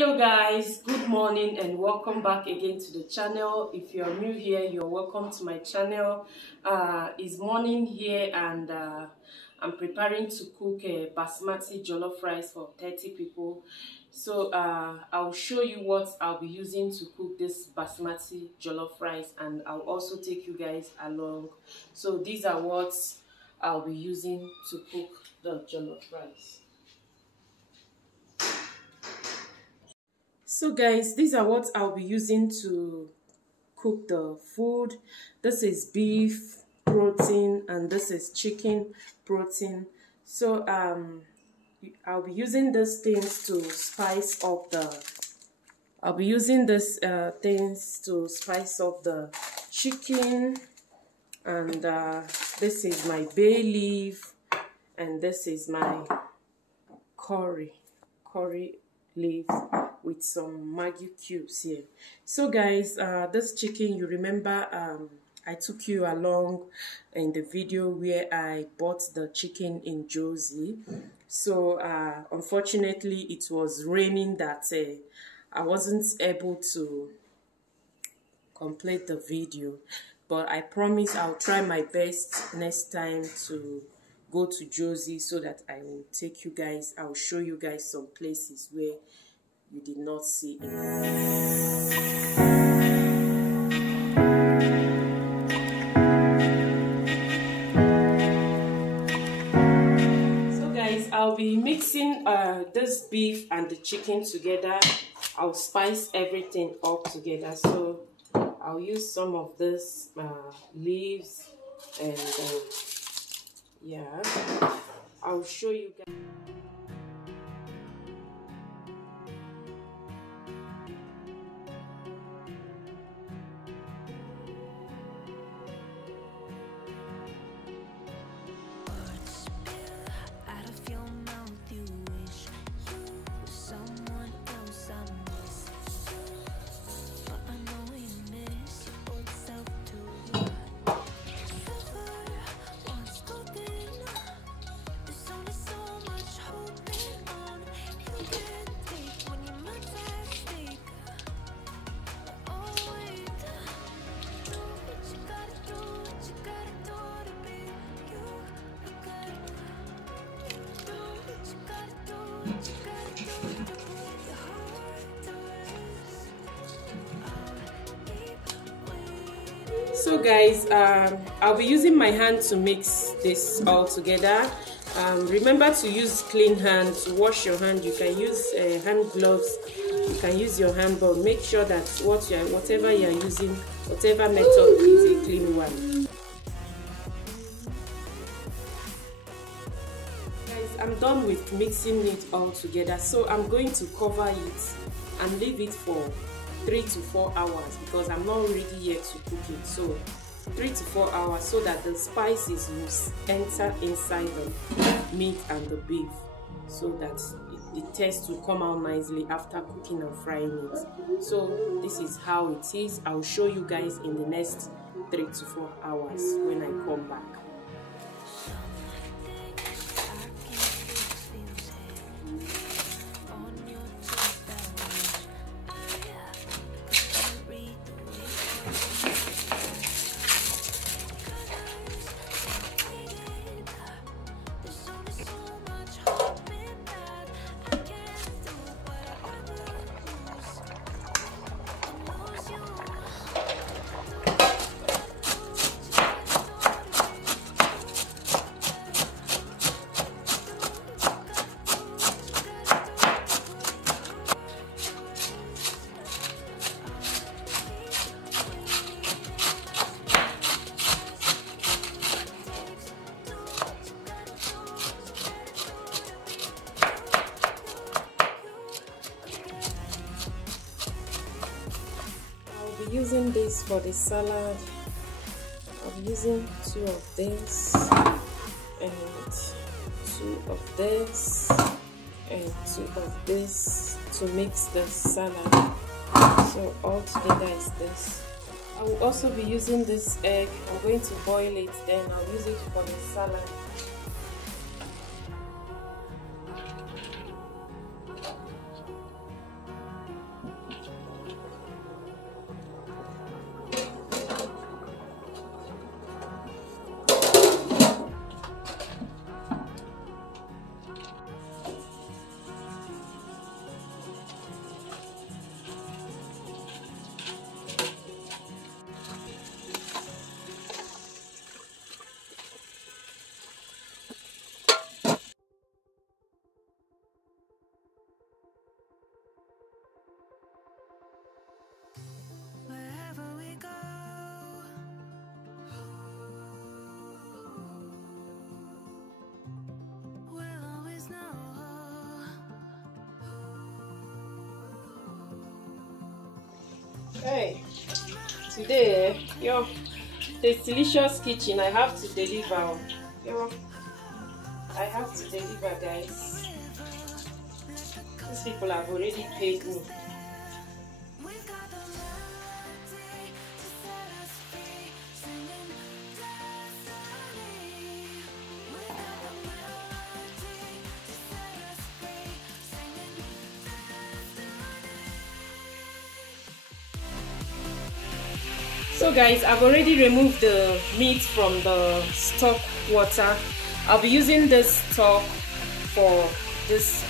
Hello guys, good morning and welcome back again to the channel. If you're new here, you're welcome to my channel. It's morning here and I'm preparing to cook a basmati jollof rice for 30 people. So I'll show you what I'll be using to cook this basmati jollof rice, and I'll also take you guys along. So these are what I'll be using to cook the jollof rice. So guys, these are what I'll be using to cook the food. This is beef protein and this is chicken protein. So I'll be using these things to spice up the chicken, and this is my bay leaf and this is my curry leaf with some Maggi cubes here. So guys, this chicken, you remember I took you along in the video where I bought the chicken in Josie. So unfortunately it was raining that I wasn't able to complete the video, but I promise I'll try my best next time to go to Josie so that I will take you guys, I'll show you guys some places where you did not see it. So guys, I'll be mixing this beef and the chicken together. I'll spice everything up together. So I'll use some of this leaves and yeah, I'll show you guys. So guys, I'll be using my hand to mix this all together. Remember to use clean hands, wash your hand. You can use hand gloves, you can use your hand, but make sure that whatever you're using, whatever method, is a clean one. Guys, I'm done with mixing it all together, so I'm going to cover it and leave it for 3 to 4 hours because I'm not ready yet to cook it. So 3 to 4 hours so that the spices will enter inside the meat and the beef, so that the taste will come out nicely after cooking and frying it. So this is how it is. I'll show you guys in the next 3 to 4 hours when I come back. Using this for the salad. I'm using 2 of this and 2 of this and 2 of this to mix the salad. So all together is this. I will also be using this egg. I'm going to boil it, then I'll use it for the salad. Hey, today, yo, Tastilicious Kitchen, I have to deliver. Yo, I have to deliver, guys. These people have already paid me. So guys, I've already removed the meat from the stock water. I'll be using this stock for this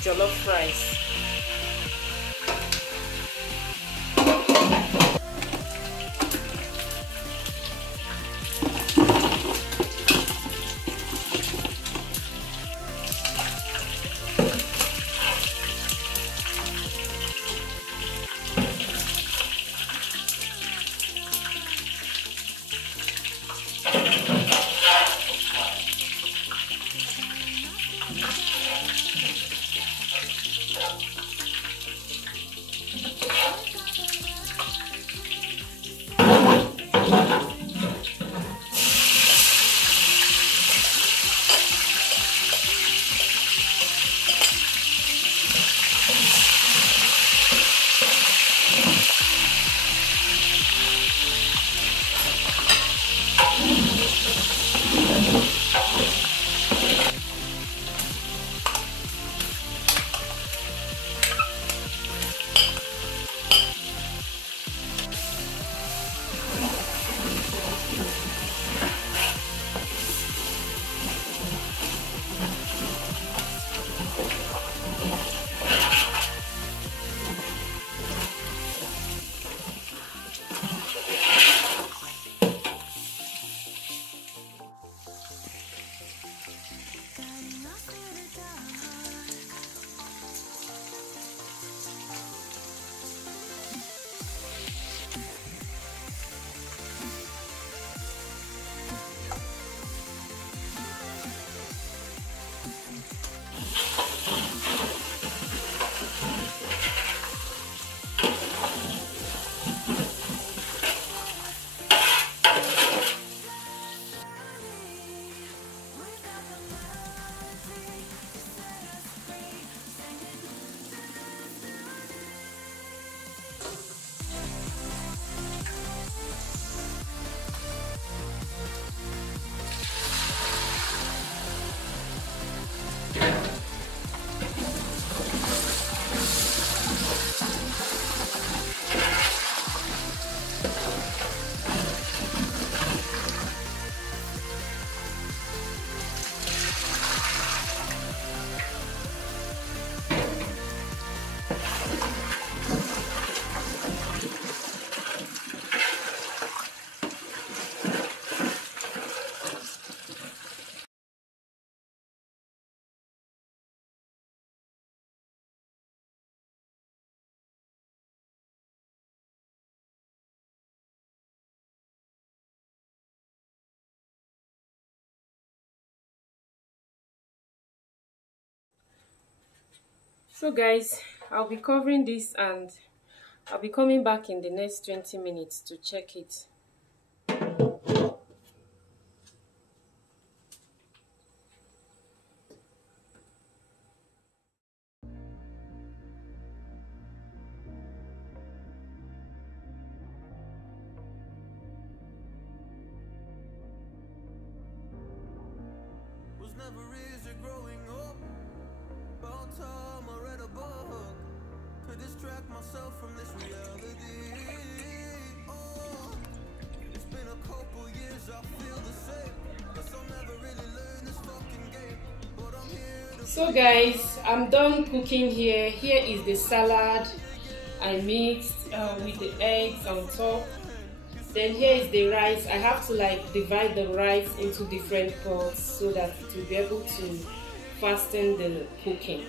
jollof rice. So guys, I'll be covering this and I'll be coming back in the next 20 minutes to check it. Was never easy growing up. About time I read a book to distract myself from this reality. Oh, it's been a couple years, I feel the same. Guess I'll never really learn this fucking game. But I'm here to. So guys, I'm done cooking here. Here is the salad I mixed with the eggs on top. Then here is the rice. I have to like divide the rice into different pots so that it will be able to fasten the cooking.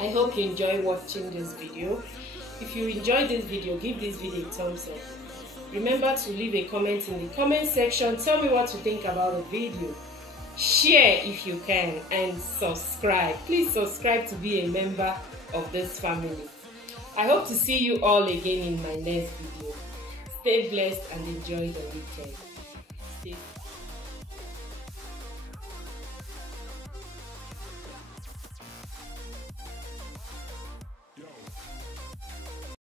I hope you enjoy watching this video. If you enjoyed this video, give this video a thumbs up. Remember to leave a comment in the comment section. Tell me what you think about the video. Share if you can and subscribe. Please subscribe to be a member of this family. I hope to see you all again in my next video. Stay blessed and enjoy the weekend. Stay